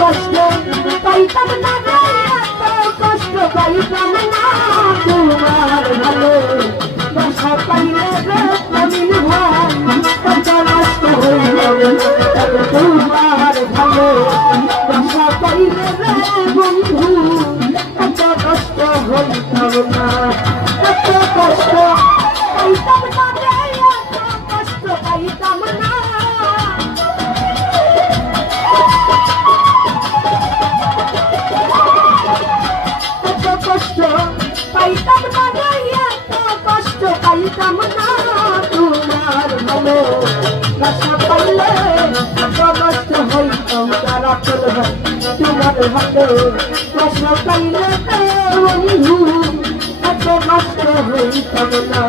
কষ্ট পাইতাম না রে, এত কষ্ট পাইতাম না। তোমার ভালো বাসা পাইলে রে অমিল ভাই কত নষ্ট হইল। তোমার ভালো বাসা পাইলে রে বন্ধু কত কষ্ট হইতাম না। এত কষ্ট পাইতাম না রে, এত কষ্ট পাইতাম না। পাইতাম না রে, এত কষ্ট পাইতাম না। তোমার ভালো বাসা পাইলে এত কষ্ট হইতাম তারা চলবে। তোমার ভালো বাসা পাইলে বন্ধু এত কষ্ট হইতাম না।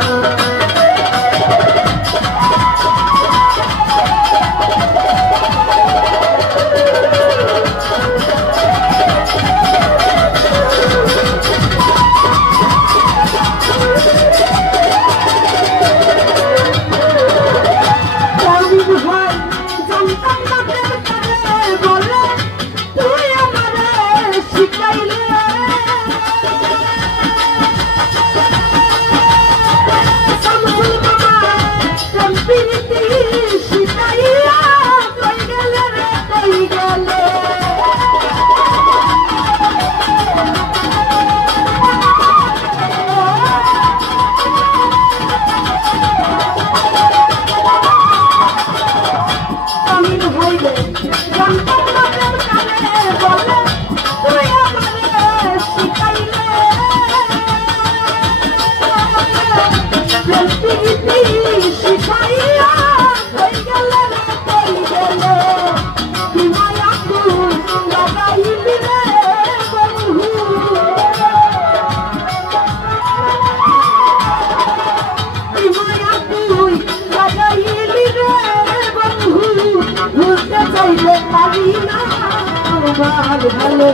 তোমার ভালো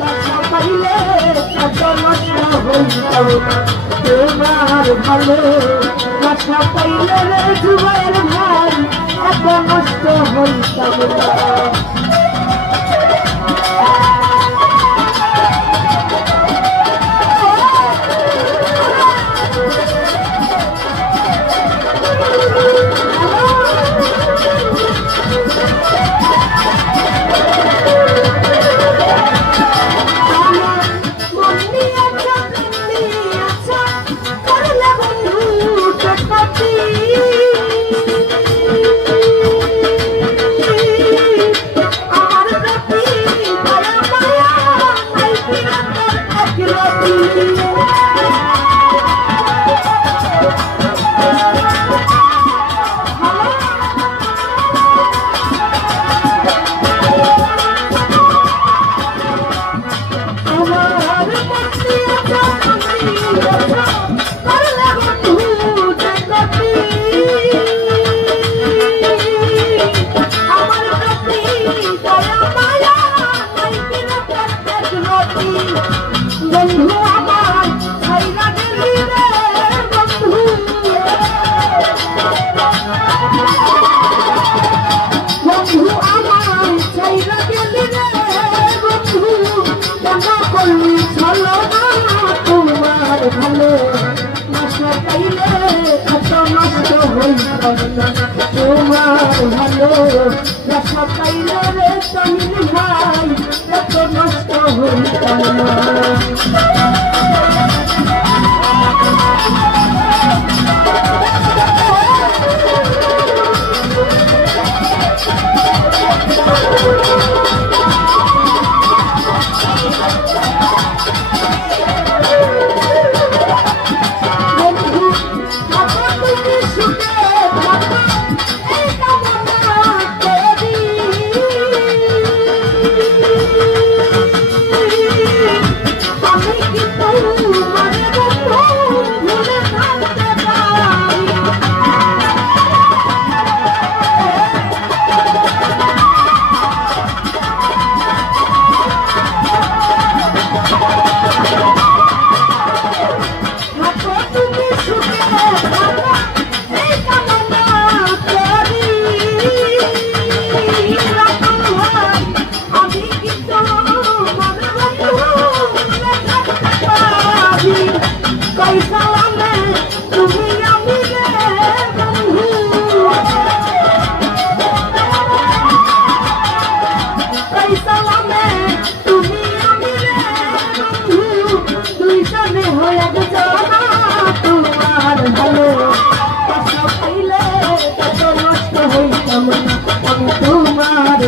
বাসা পাইলে এত নষ্ট হইতাম। তোমার ভালো বাসা পাইলে রে জুবাইর ভাই এত নষ্ট হইতাম না। ভালো বাসা পাইলে এত নষ্ট হইতাম না। তোমার ভালো বাসা পাইলে রে তামিল ভাই এত নষ্ট হইতাম না।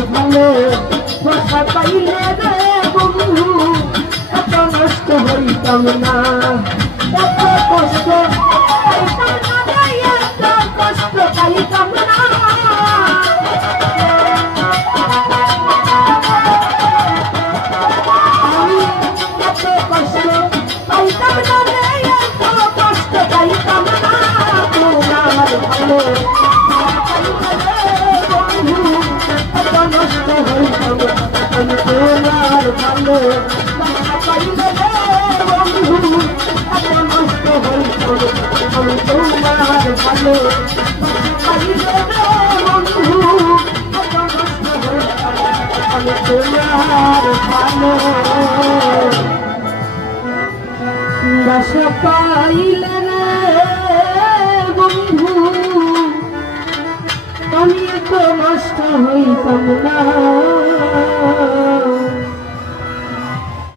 ভালো বাসা পাইলে রে বন্ধু এত নষ্ট হইতাম না এত কষ্ট পাইতাম না এত কষ্ট পাইতাম না আমি এত কষ্ট পাইতাম না রে এত কষ্ট পাইতাম না তোমার ভালো নষ্ট হইতাম আমি তোমার ভালো পাইলে রে বন্ধু এত নষ্ট হইতাম আমি তোমার ভালো পাইলে রে বন্ধু এত নষ্ট হইতাম আমি তোমার ভালো বাসা পাইলে রে বন্ধু আমি তো নষ্ট হইতাম না